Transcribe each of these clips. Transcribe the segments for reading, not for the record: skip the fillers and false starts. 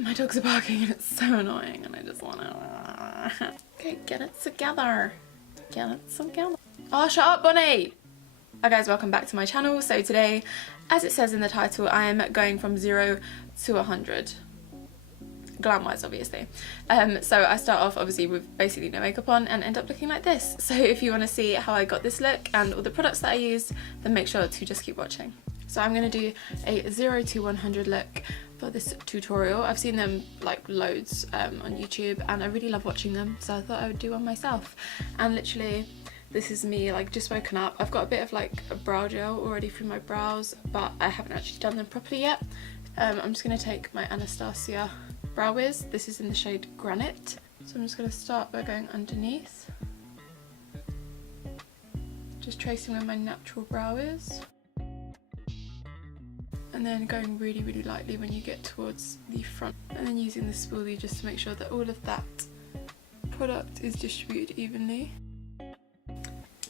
My dogs are barking and it's so annoying and I just wanna... Okay, get it together. Get it together. Oh, shut up, Bonnie! Hi guys, welcome back to my channel. So today, as it says in the title, I am going from 0 to 100. Glam wise, obviously. So I start off obviously with basically no makeup on and end up looking like this. So if you want to see how I got this look and all the products that I used, then make sure to just keep watching. So I'm going to do a 0 to 100 look for this tutorial. I've seen them like loads on YouTube and I really love watching them, so I thought I would do one myself. And literally this is me like just woken up. I've got a bit of like a brow gel already through my brows, but I haven't actually done them properly yet. I'm just going to take my Anastasia brow wiz. This is in the shade Granite. So I'm just going to start by going underneath. Just tracing where my natural brow is. And then going really, really lightly when you get towards the front. And then using the spoolie just to make sure that all of that product is distributed evenly.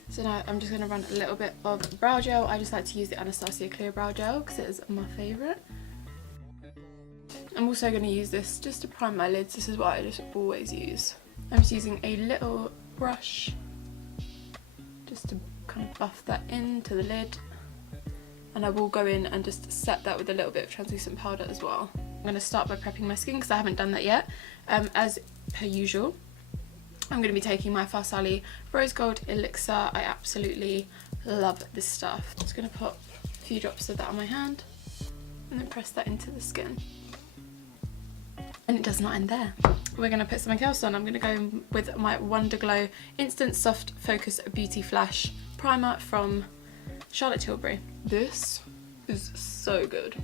So now I'm just going to run a little bit of brow gel. I just like to use the Anastasia Clear Brow Gel because it is my favourite. I'm also going to use this just to prime my lids. This is what I just always use. I'm just using a little brush just to kind of buff that into the lid. And I will go in and just set that with a little bit of translucent powder as well. I'm going to start by prepping my skin because I haven't done that yet. As per usual, I'm going to be taking my Farsali Rose Gold Elixir. I absolutely love this stuff. I'm just going to put a few drops of that on my hand and then press that into the skin. And it does not end there. We're going to put something else on. I'm going to go in with my Wonder Glow Instant Soft Focus Beauty Flash Primer from Charlotte Tilbury. This is so good.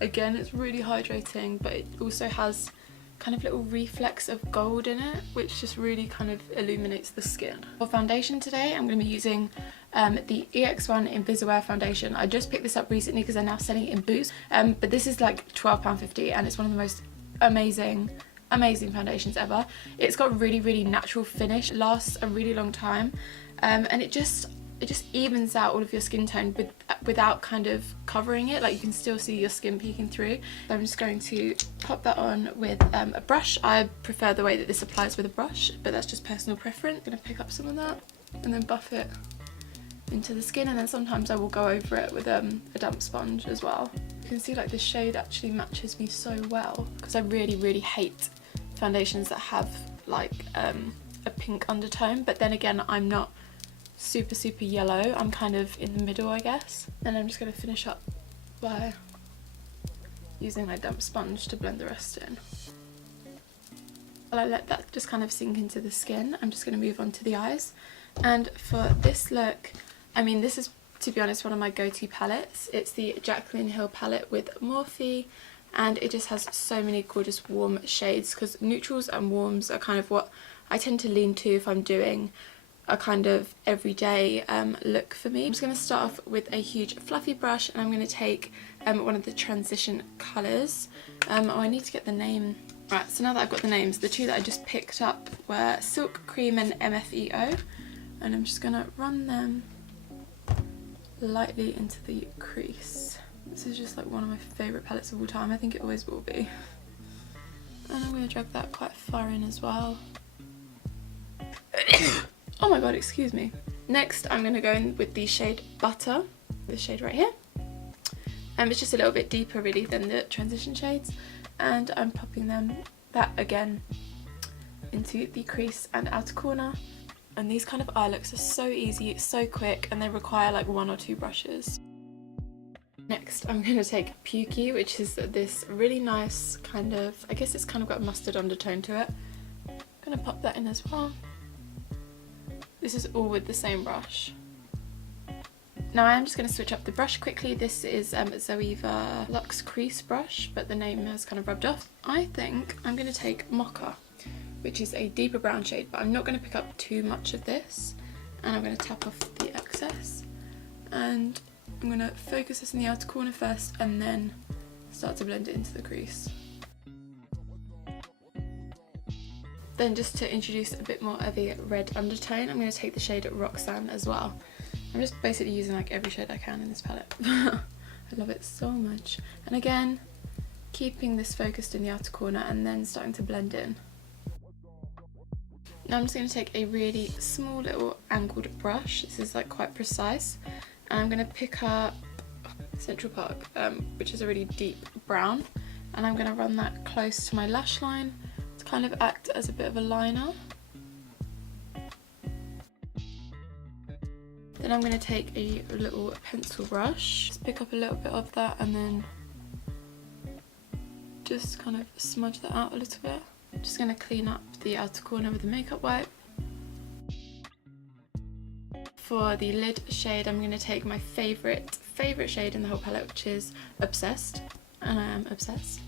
Again, it's really hydrating, but it also has kind of little reflex of gold in it, which just really kind of illuminates the skin. For foundation today, I'm going to be using the EX1 Invisiwear Foundation. I just picked this up recently because they're now selling it in Boots, but this is like £12.50 and it's one of the most amazing foundations ever. It's got really, really natural finish, lasts a really long time, and it just evens out all of your skin tone without kind of covering it. Like you can still see your skin peeking through. So I'm just going to pop that on with a brush. I prefer the way that this applies with a brush, but that's just personal preference. I'm gonna pick up some of that and then buff it into the skin, and then sometimes I will go over it with a damp sponge as well. You can see like this shade actually matches me so well because I really, really hate foundations that have like a pink undertone, but then again I'm not super yellow, I'm kind of in the middle I guess. And I'm just going to finish up by using my damp sponge to blend the rest in. While I let that just kind of sink into the skin, I'm just going to move on to the eyes. And for this look, I mean this is, to be honest, one of my go-to palettes. It's the Jaclyn Hill palette with Morphe, and it just has so many gorgeous warm shades because neutrals and warms are kind of what I tend to lean to if I'm doing a kind of everyday look for me. I'm just going to start off with a huge fluffy brush and I'm going to take one of the transition colours. Oh, I need to get the name. Right, so now that I've got the names, the two that I just picked up were Silk Cream and MFEO, and I'm just going to run them lightly into the crease. This is just like one of my favourite palettes of all time. I think it always will be. And I'm going to drag that quite far in as well. Oh my god, excuse me. Next, I'm going to go in with the shade Butter, this shade right here. It's just a little bit deeper really than the transition shades. And I'm popping that again into the crease and outer corner. And these kind of eye looks are so easy, so quick, and they require like 1 or 2 brushes. Next, I'm going to take Pukey, which is this really nice kind of, I guess it's kind of got a mustard undertone to it. I'm going to pop that in as well. This is all with the same brush. Now I am just going to switch up the brush quickly. This is Zoeva Luxe Crease Brush, but the name has kind of rubbed off. I think I'm going to take Mocha, which is a deeper brown shade, but I'm not going to pick up too much of this. And I'm going to tap off the excess. And I'm going to focus this in the outer corner first and then start to blend it into the crease. Then just to introduce a bit more of a red undertone, I'm going to take the shade Roxanne as well. I'm just basically using like every shade I can in this palette. I love it so much. And again, keeping this focused in the outer corner and then starting to blend in. Now I'm just going to take a really small little angled brush. This is like quite precise. And I'm going to pick up Central Park, which is a really deep brown. And I'm going to run that close to my lash line to kind of act as a bit of a liner. Then I'm going to take a little pencil brush, just pick up a little bit of that and then just kind of smudge that out a little bit. I'm just going to clean up the outer corner with a makeup wipe. For the lid shade, I'm going to take my favourite shade in the whole palette, which is Obsessed, and I am obsessed.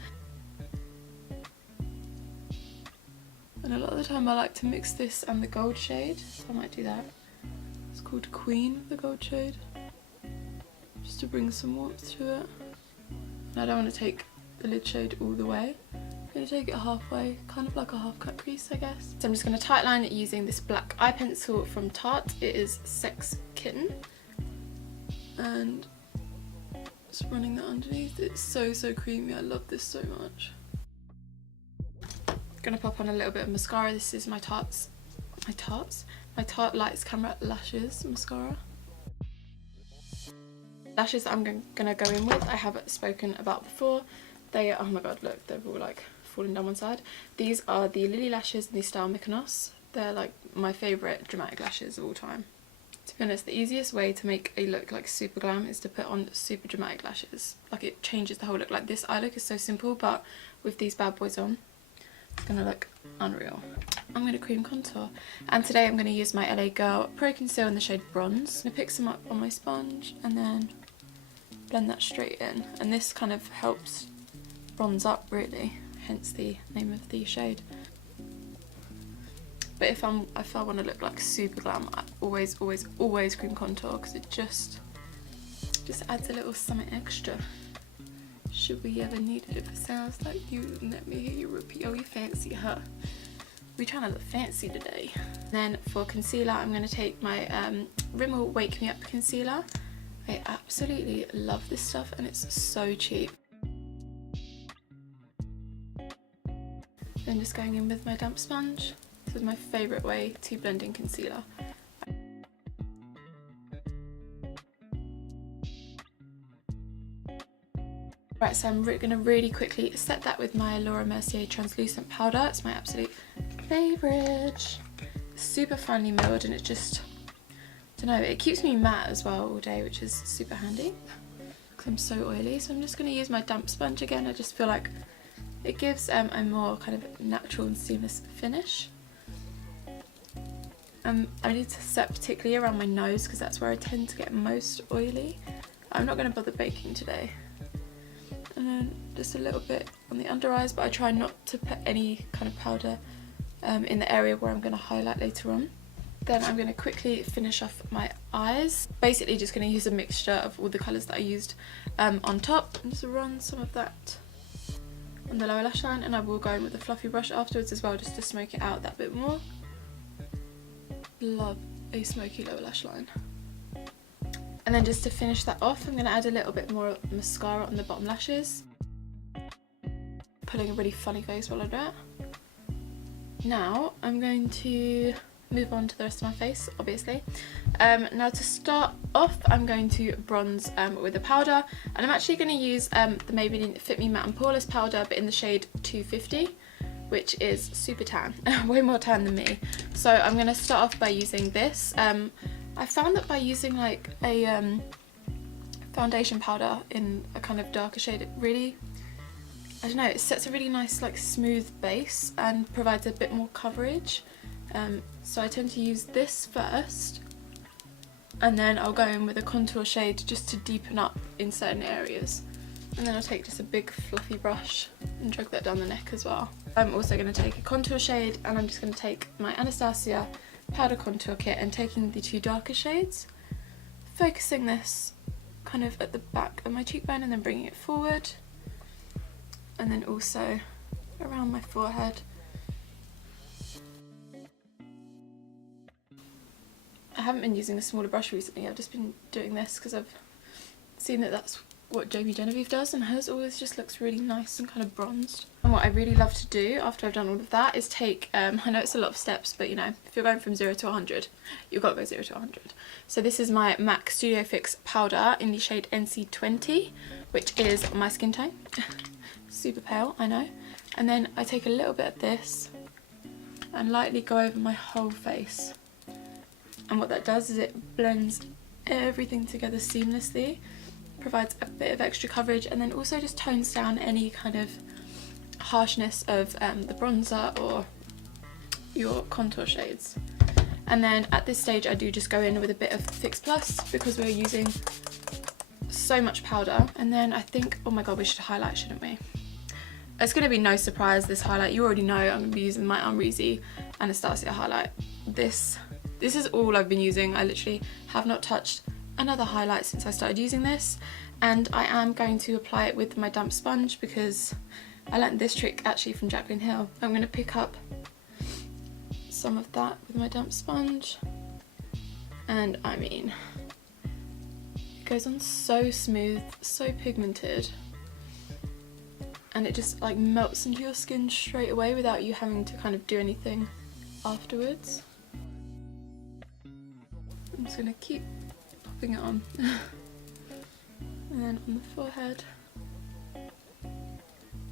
And a lot of the time I like to mix this and the gold shade, so I might do that. It's called Queen, the gold shade, just to bring some warmth to it. And I don't want to take the lid shade all the way. I'm going to take it halfway, kind of like a half cut crease, I guess. So I'm just going to tightline it using this black eye pencil from Tarte. It is Sex Kitten. And just running that underneath. It's so creamy. I love this so much. Going to pop on a little bit of mascara. This is my Tarte Lights Camera Lashes mascara. Lashes that I'm going to go in with, I have spoken about before. They are, oh my god, look, they're all like falling down one side. These are the Lilly lashes in the style Mykonos. They're like my favourite dramatic lashes of all time. To be honest, the easiest way to make a look like super glam is to put on super dramatic lashes. Like, it changes the whole look. Like, this eye look is so simple, but with these bad boys on, it's gonna look unreal. I'm gonna cream contour, and today I'm gonna use my LA Girl Pro Conceal in the shade Bronze. I'm gonna pick some up on my sponge and then blend that straight in, and this kind of helps bronze up really, hence the name of the shade. But if I want to look like super glam, I always cream contour, because it just adds a little something extra. Should we ever need it? If it sounds like you, let me hear you repeat. Oh, you fancy, huh? We trying to look fancy today. Then for concealer, I'm going to take my Rimmel Wake Me Up concealer. I absolutely love this stuff, and it's so cheap. Then just going in with my damp sponge. This is my favourite way to blend in concealer. Right, so I'm going to really quickly set that with my Mercier translucent powder. It's my absolute favourite. Super finely milled, and it just, I don't know, it keeps me matte as well all day, which is super handy because I'm so oily. So I'm just going to use my damp sponge again. I just feel like it gives a more kind of natural and seamless finish. I need to set particularly around my nose, because that's where I tend to get most oily. I'm not going to bother baking today. And then just a little bit on the under eyes, but I try not to put any kind of powder in the area where I'm going to highlight later on. Then I'm going to quickly finish off my eyes. Basically just going to use a mixture of all the colours that I used on top, and just run some of that on the lower lash line, and I will go in with a fluffy brush afterwards as well, just to smoke it out that bit more. Love a smoky lower lash line. And then just to finish that off, I'm going to add a little bit more mascara on the bottom lashes. Pulling a really funny face while I do it. Now I'm going to move on to the rest of my face, obviously. Now to start off, I'm going to bronze with a powder, and I'm actually going to use the Maybelline Fit Me Matte and Poreless powder, but in the shade 250, which is super tan, way more tan than me. So I'm going to start off by using this. I found that by using like a foundation powder in a kind of darker shade, it really, I don't know, it sets a really nice like smooth base and provides a bit more coverage. So I tend to use this first, and then I'll go in with a contour shade just to deepen up in certain areas. And then I'll take just a big fluffy brush and drag that down the neck as well. I'm also going to take a contour shade, and I'm just going to take my Anastasia powder contour kit and taking the two darker shades, focusing this kind of at the back of my cheekbone and then bringing it forward, and then also around my forehead. I haven't been using a smaller brush recently. I've just been doing this because I've seen that that's what JB Genevieve does, and hers always just looks really nice and kind of bronzed. And what I really love to do after I've done all of that is take, I know it's a lot of steps, but you know, if you're going from 0 to 100, you've got to go 0 to 100. So this is my MAC Studio Fix powder in the shade NC20, which is my skin tone. Super pale, I know. And then I take a little bit of this and lightly go over my whole face. And what that does is it blends everything together seamlessly, provides a bit of extra coverage, and then also just tones down any kind of harshness of the bronzer or your contour shades. And then at this stage I do just go in with a bit of Fix Plus because we're using so much powder. And then I think, oh my god, we should highlight, shouldn't we? It's going to be no surprise, this highlight, you already know I'm going to be using my Amrezy Anastasia highlight. This is all I've been using. I literally have not touched another highlight since I started using this, and I am going to apply it with my damp sponge because I learned this trick actually from Jaclyn Hill. I'm going to pick up some of that with my damp sponge, and I mean, it goes on so smooth, so pigmented, and it just like melts into your skin straight away without you having to kind of do anything afterwards. I'm just going to keep popping it on. And then on the forehead, a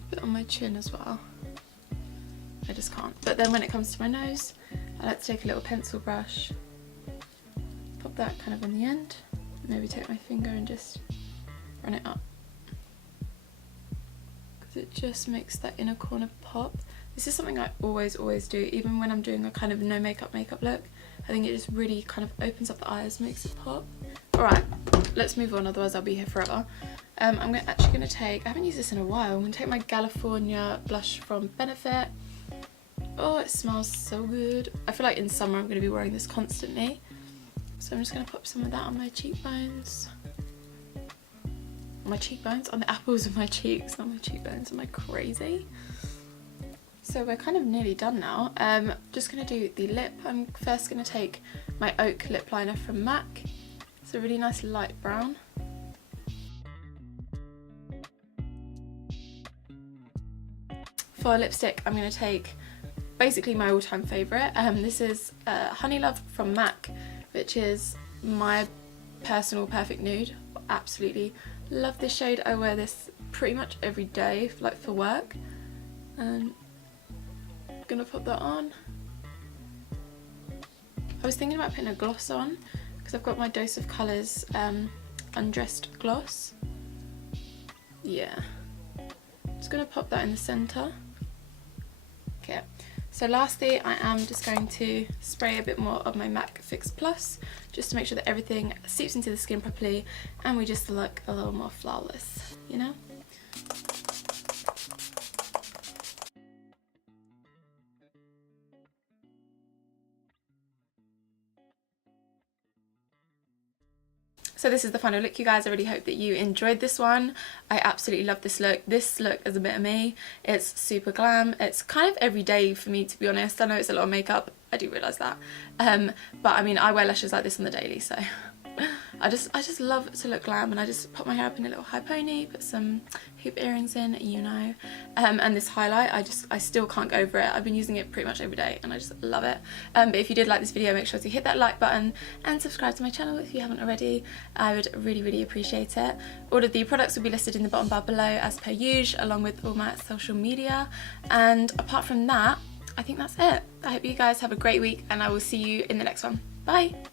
bit on my chin as well. I just can't. But then when it comes to my nose, I like to take a little pencil brush, pop that kind of on the end, maybe take my finger and just run it up, because it just makes that inner corner pop. This is something I always do, even when I'm doing a kind of no makeup look. I think it just really kind of opens up the eyes, makes it pop. Alright, let's move on, otherwise I'll be here forever. I'm actually going to take, I haven't used this in a while, I'm going to take my California blush from Benefit. Oh, it smells so good. I feel like in summer I'm going to be wearing this constantly. So I'm just going to pop some of that on my cheekbones. On my cheekbones? On the apples of my cheeks, not my cheekbones. Am I crazy? So we're kind of nearly done now. Just going to do the lip. I'm first going to take my Oak lip liner from MAC. It's a really nice light brown. For lipstick, I'm going to take basically my all-time favourite. This is Honey Love from MAC, which is my personal perfect nude. Absolutely love this shade. I wear this pretty much every day, like for work. And I'm gonna put that on. I was thinking about putting a gloss on because I've got my Dose of Colours Undressed gloss. Yeah, just gonna pop that in the centre. Okay, so lastly I am just going to spray a bit more of my MAC Fix Plus just to make sure that everything seeps into the skin properly and we just look a little more flawless, you know? So this is the final look, you guys. I really hope that you enjoyed this one. I absolutely love this look. This look is a bit of me. It's super glam. It's kind of everyday for me, to be honest. I know it's a lot of makeup. I do realise that. But I mean, I wear lashes like this on the daily, so I just love to look glam, and I just put my hair up in a little high pony, put some hoop earrings in, you know. And this highlight, I still can't go over it. I've been using it pretty much every day and I just love it. But if you did like this video, make sure to hit that like button and subscribe to my channel if you haven't already. I would really appreciate it. All of the products will be listed in the bottom bar below as per usual, along with all my social media. And apart from that, I think that's it. I hope you guys have a great week and I will see you in the next one. Bye!